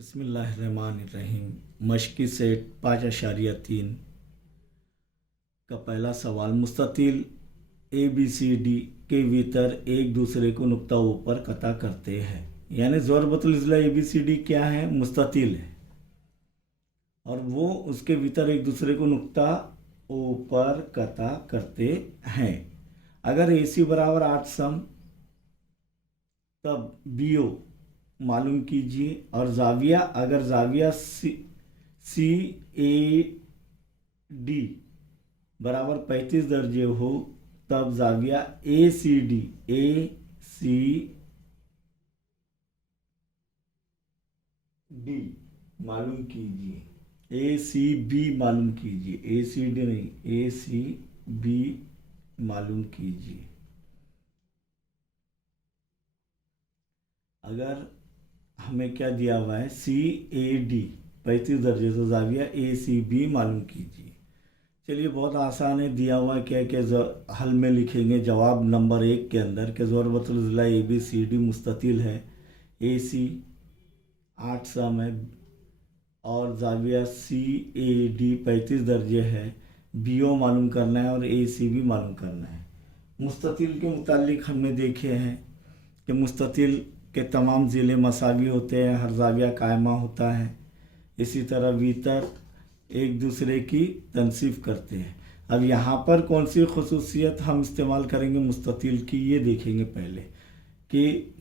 बिस्मिल्लाहिर्रहमानिर्रहीम। मशक़ी सेट 5.3 का पहला सवाल, मुस्ततिल ए बी सी डी के भीतर एक दूसरे को नुक्ता ऊपर कता करते हैं। यानी ज़रबतुल इज़्ला ए बी सी डी क्या है? मुस्ततिल है और वो उसके भीतर एक दूसरे को नुक्ता ऊपर कता करते हैं। अगर ए सी बराबर 8 सम तब बी ओ मालूम कीजिए, और जाविया अगर जाविया सी ए डी बराबर 35 दर्जे हो तब जाविया ए सी डी मालूम कीजिए। ए सी बी मालूम कीजिए, ए सी डी नहीं, ए सी बी मालूम कीजिए। अगर हमें क्या दिया हुआ है? सी ए डी 35 दर्जे, तो जाविया ए सी बी मालूम कीजिए। चलिए, बहुत आसान है। दिया हुआ क्या कि हल में लिखेंगे जवाब नंबर 1 के अंदर कि ज़रबतुल इज़्ला ए बी सी डी मुस्ततिल है, ए सी 8 सम है और जाविया सी ए डी 35 दर्जे है। बी ओ मालूम करना है और ए सी बी मालूम करना है। मुस्ततिल के मुतालिक हमने देखे हैं कि मुस्ततिल के तमाम ज़िले मसावी होते हैं, हर जाविया कायमा होता है। इसी तरह वीतर एक दूसरे की तनसीफ करते हैं। अब यहाँ पर कौन सी खसूसियत हम इस्तेमाल करेंगे मुस्ततिल की, ये देखेंगे पहले कि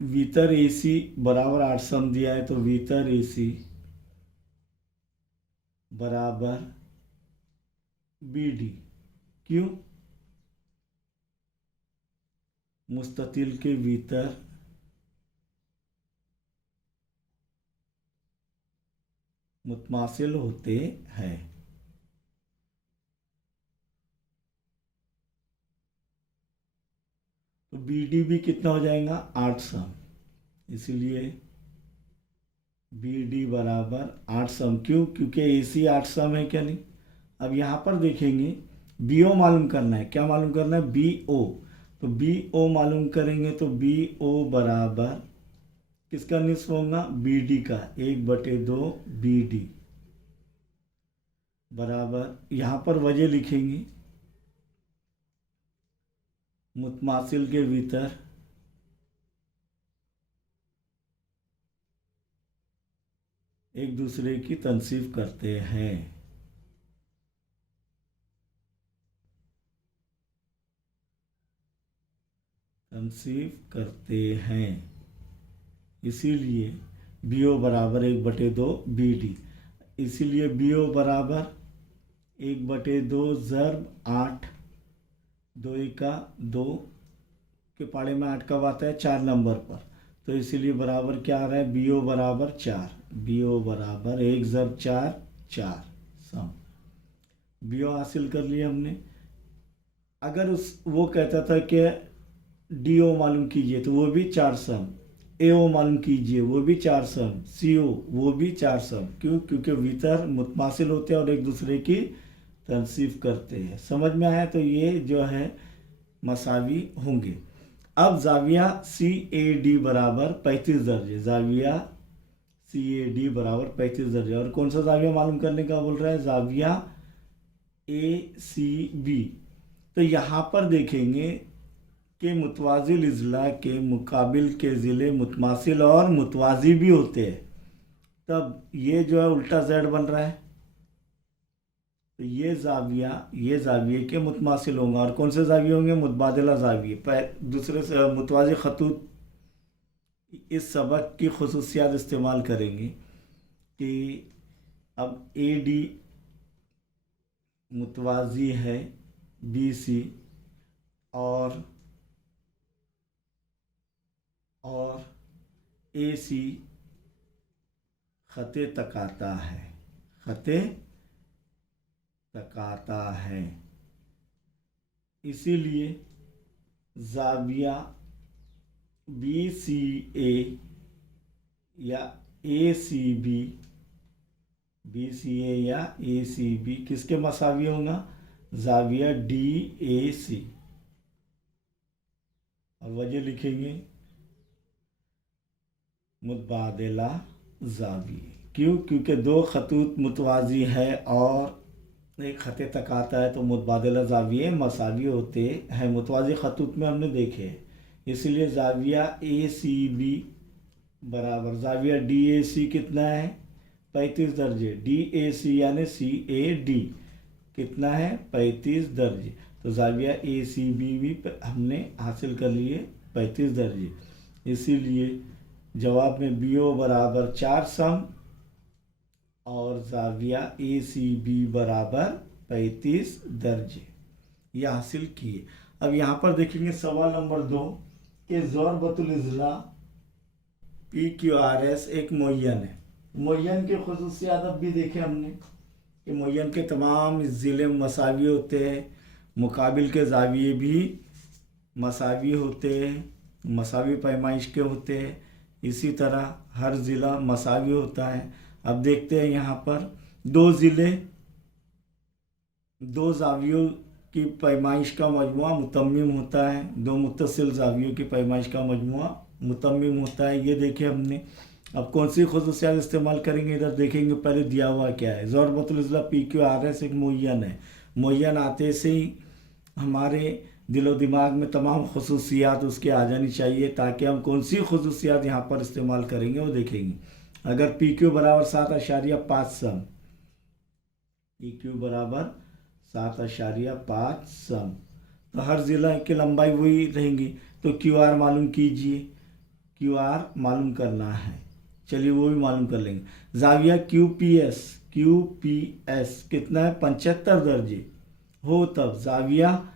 वीतर ए सी बराबर 8 सम दिया है, तो वीतर ए सी बराबर बी डी। क्यों? मुस्ततिल के भीतर मुतमासिल होते हैं। तो बी डी भी कितना हो जाएगा? 8 सम। इसलिए बी डी बराबर 8 सम। क्यों? क्योंकि ए सी 8 सम है, क्या नहीं? अब यहाँ पर देखेंगे बी ओ मालूम करना है। क्या मालूम करना है? B O. तो बी ओ मालूम करेंगे तो बी ओ बराबर किसका निस्फ होगा? बी डी का। 1/2 बी डी बराबर, यहाँ पर वजह लिखेंगे, मुतमासिल के भीतर एक दूसरे की तनसीफ करते हैं। तनसीफ करते हैं, इसीलिए बी ओ बराबर 1/2 बी डी। इसीलिए बी ओ बराबर 1/2 ज़रब 8, 2 एका 2 के पाड़े में 8 कब आता है? 4 नंबर पर। तो इसीलिए बराबर क्या आ रहा है? बी ओ बराबर 4। बी ओ बराबर 1 ज़रब 4 4 सम। बी ओ हासिल कर लिया हमने। अगर वो कहता था कि डी ओ मालूम कीजिए, तो वो भी 4 सम। ए ओ मालूम कीजिए, वो भी 4 सम। सी ओ वो भी 4 सम। क्यों? क्योंकि भीतर मुतमासिल होते हैं और एक दूसरे की तनसीफ करते हैं। समझ में आया? तो ये जो है मसावी होंगे। अब जाविया सी ए डी बराबर 35 दर्जे, जाविया सी ए डी बराबर 35 दर्जे। और कौन सा जाविया मालूम करने का बोल रहा है? जाविया ए सी बी। तो यहाँ पर देखेंगे कि मुतवाजिल इज़्ला के मुकाबिल के ज़िले मुतमासिल और मुतवाजी भी होते हैं। तब ये जो है उल्टा जेड बन रहा है, तो ये जाविये के मुतमासिल होंगे। और कौन से जाविये होंगे? मुतबादिला जाविये। दूसरे से मुतवाजी खतूत इस सबक की खसूसियात इस्तेमाल करेंगे कि अब ए डी मुतवाजी है बी सी और ए सी खते तकाता है, खते तकाता है। इसीलिए जाविया बी सी ए या ए सी बी, बी सी ए या ए सी बी किसके मसावी होगा? जाविया डी ए सी। और वजह लिखेंगे मुतबादिला जाविये। क्यों? क्योंकि दो खतूत मुतवाज़ी है और एक खते तक आता है तो मुतबादिला जाविये मसावी होते हैं। मुतवाज़ी खतूत में हमने देखे हैं, इसलिए जाविया ए सी बी बराबर जाविया डी ए सी कितना है 35 दर्जे, डी ए सी यानी सी ए डी कितना है 35 दर्जे। तो जाविया ए सी बी भी हमने हासिल कर लिए 35 दर्जे, इसीलिए जवाब में बी ओ बराबर 4 सम और जाविया ए सी बी बराबर 35 दर्जे ये हासिल किए। अब यहाँ पर देखेंगे सवाल नंबर 2 कि ज़रबतुल इज़ला पी क्यू आर एस एक मुय्यन है। मुय्यन के खुसूसियात अब भी देखे हमने कि मुय्यन के तमाम ज़िले मसावी होते हैं, मुकाबिल के ज़ाविये भी मसावी होते हैं, मसावी पैमाइश के होते हैं। इसी तरह हर ज़िला मसावी होता है। अब देखते हैं यहाँ पर दो ज़िले दो ज़ावियों की पैमाइश का मजमुआ मुतम्मिम होता है, दो मुत्तसिल ज़ावियों की पैमाइश का मजमुआ मुतम्मिम होता है। ये देखे हमने। अब कौन सी खुसूसियात इस्तेमाल करेंगे इधर देखेंगे। पहले दिया हुआ क्या है, ज़रबतुल इज़ला पी क्यू आर एस एक मुय्यन है। मुय्यन आते से ही हमारे दिलो दिमाग में तमाम खुसूसियात उसके आ जानी चाहिए, ताकि हम कौन सी खुसूसियात यहाँ पर इस्तेमाल करेंगे वो देखेंगे। अगर पी क्यू बराबर 7.5 सम, पी क्यू बराबर 7.5 सम, तो हर ज़िला की लंबाई वही रहेंगी। तो क्यू आर मालूम कीजिए, क्यू आर मालूम करना है, चलिए वो भी मालूम कर लेंगे। जाविया क्यू पी एस कितना है 75 दर्जे हो, तब जाविया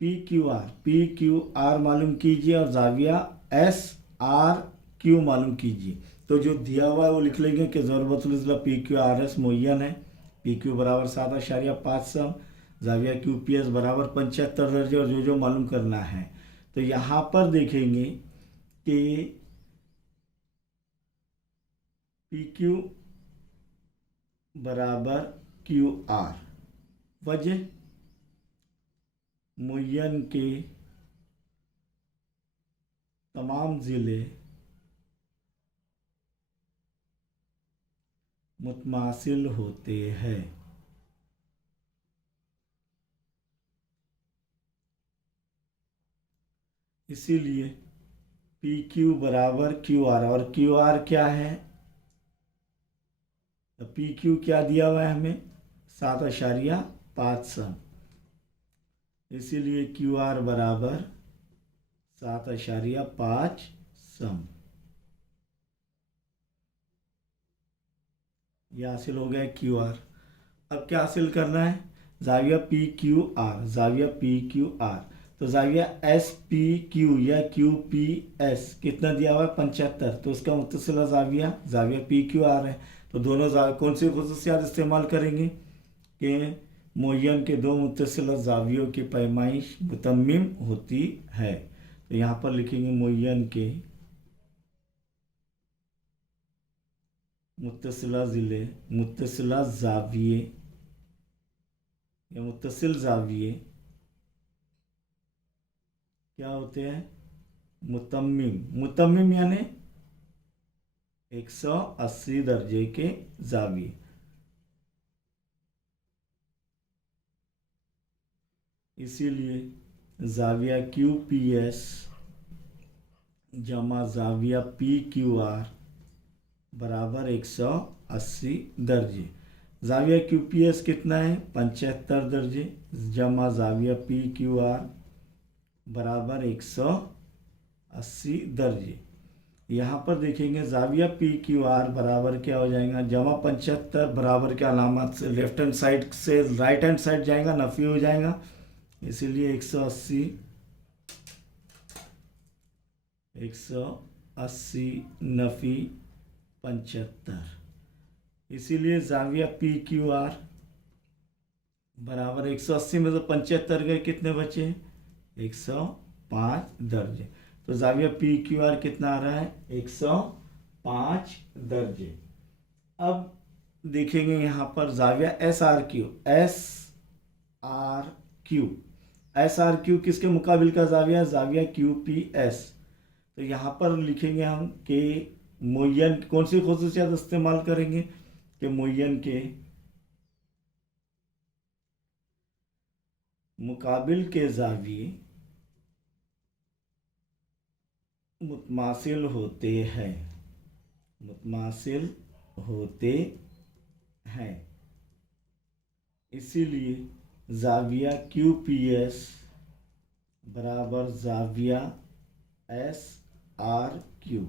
पी क्यू आर मालूम कीजिए और जाविया एस आर क्यू मालूम कीजिए। तो जो दिया हुआ है वो लिख लेंगे कि ज़रबतुल इज़ला पी क्यू आर एस मुय्यन है। पी क्यू बराबर 7.5 सम, जाविया क्यू पी एस बराबर 75 दर्जे और जो मालूम करना है। तो यहाँ पर देखेंगे कि पी क्यू बराबर क्यू आर, वजह मुय्यन के तमाम ज़िले मुतमासिल होते हैं, इसीलिए पी क्यू बराबर क्यू आर। और क्यू आर क्या है, तो पी क्यू क्या दिया हुआ है हमें 7.5 सम, इसीलिए क्यू आर बराबर 7.5 सम। यह हासिल हो गया क्यू आर। अब क्या हासिल करना है, जाविया पी क्यू आर, जाविया पी क्यू आर। तो जाविया एस पी क्यू या क्यू पी एस कितना दिया हुआ है 75, तो उसका मुत्तसिला जाविया जाविया पी क्यू आर है। तो दोनों कौन सी खुसूसियात इस्तेमाल करेंगे कि मुय्यन के दो मुत्तसिला जावियों की पैमाइश मुतम्मिम होती है। तो यहाँ पर लिखेंगे मुय्यन के मुत्तसिला ज़िले मुत्तसिला जाविये या मुत्तसिल जाविये क्या होते हैं मुतम्मिम यानी 180 दर्जे के जाविये। इसीलिए जाविया क्यू पी एस जमा जाविया पी क्यू आर बराबर 180 दर्जे। जाविया क्यू पी एस कितना है 75 दर्जे जमा जाविया पी क्यू आर बराबर 180 दर्जे। यहाँ पर देखेंगे जाविया पी क्यू आर बराबर क्या हो जाएगा, जमा 75 बराबर के अलामत से लेफ्ट हैंड साइड से राइट हैंड साइड जाएगा, नफ़ी हो जाएगा, इसीलिए 180 नफ़ी 75, इसीलिए जाविया पी क्यू आर बराबर 180 में तो 75 गए, कितने बचे 105 दर्जे। तो जाविया पी क्यू आर कितना आ रहा है 105 दर्जे। अब देखेंगे यहाँ पर जाविया एस आर क्यू किसके मुकाबिल का जाविया क्यू पी एस। तो यहाँ पर लिखेंगे हम कि मुय्यन कौन सी खसूसियत इस्तेमाल करेंगे कि मुय्यन के मुकाबिल के ज़ाविये मुतमासिल होते हैं, मुतमासिल होते हैं। इसीलिए ज़ाविया QPS बराबर ज़ाविया SRQ,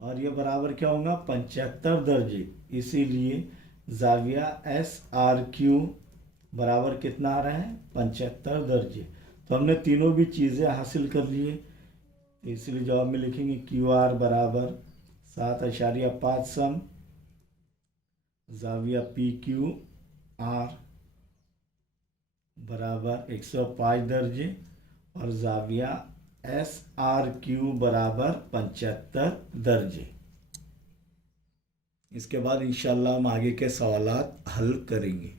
और ये बराबर क्या होगा 75 दर्जे। इसीलिए ज़ाविया SRQ बराबर कितना आ रहा है 75 दर्जे। तो हमने तीनों भी चीज़ें हासिल कर लिए, इसलिए जवाब में लिखेंगे QR बराबर 7.5 सम, ज़ाविया PQR बराबर 105 दर्जे, और ज़ाविया SRQ बराबर 75 दर्जे। इसके बाद इंशाल्लाह हम आगे के सवालात हल करेंगे।